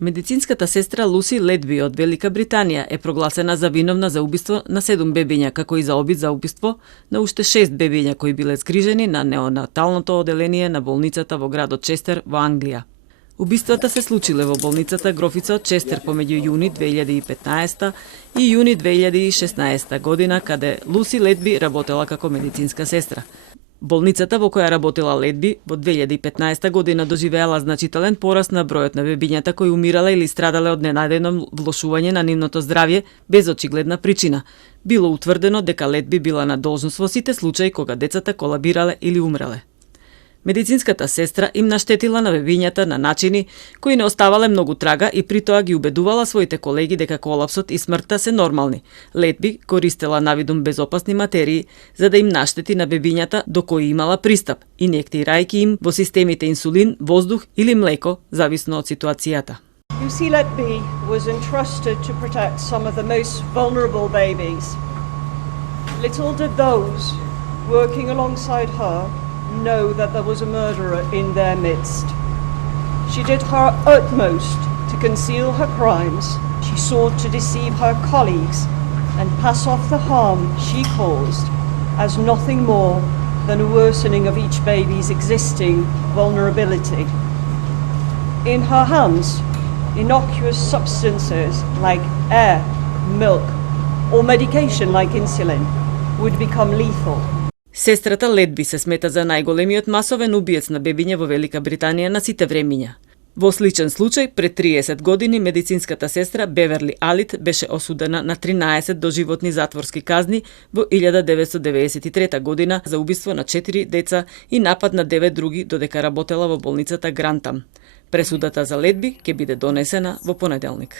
Медицинската сестра Луси Ледби од Велика Британија е прогласена за виновна за убиство на 7 бебиња, како и за обид за убиство на уште 6 бебиња кои биле згрижени на неонаталното оделение на болницата во градот Честер во Англија. Убиствата се случиле во болницата Грофица од Честер помеѓу јуни 2015 и јуни 2016 година, каде Луси Ледби работела како медицинска сестра. Болницата во која работела Ледби во 2015 година доживеала значителен пораст на бројот на бебињата кои умирале или страдале од ненајдено влошување на нивното здравје без очигледна причина. Било утврдено дека Ледби била на должност во сите случаи кога децата колабирале или умреле. Медицинската сестра им наштетила на бебињата на начини кои не оставале многу трага и при тоа ги убедувала своите колеги дека колапсот и смртта се нормални. Ледби користела навидум безопасни материи за да им наштети на бебињата до кои имала пристап, инјектирајќи им во системите инсулин, воздух или млеко, зависно од ситуацијата. Lucy Letby was entrusted to protect some of the most vulnerable babies. Little did those working alongside her know that there was a murderer in their midst. She did her utmost to conceal her crimes. She sought to deceive her colleagues and pass off the harm she caused as nothing more than a worsening of each baby's existing vulnerability. In her hands, innocuous substances like air, milk, or medication like insulin would become lethal. Сестрата Ледби се смета за најголемиот масовен убиец на бебиња во Велика Британија на сите времиња. Во сличен случај, пред 30 години, медицинската сестра Беверли Алит беше осудена на 13 доживотни затворски казни во 1993 година за убиство на 4 деца и напад на 9 други додека работела во болницата Грантам. Пресудата за Ледби ќе биде донесена во понеделник.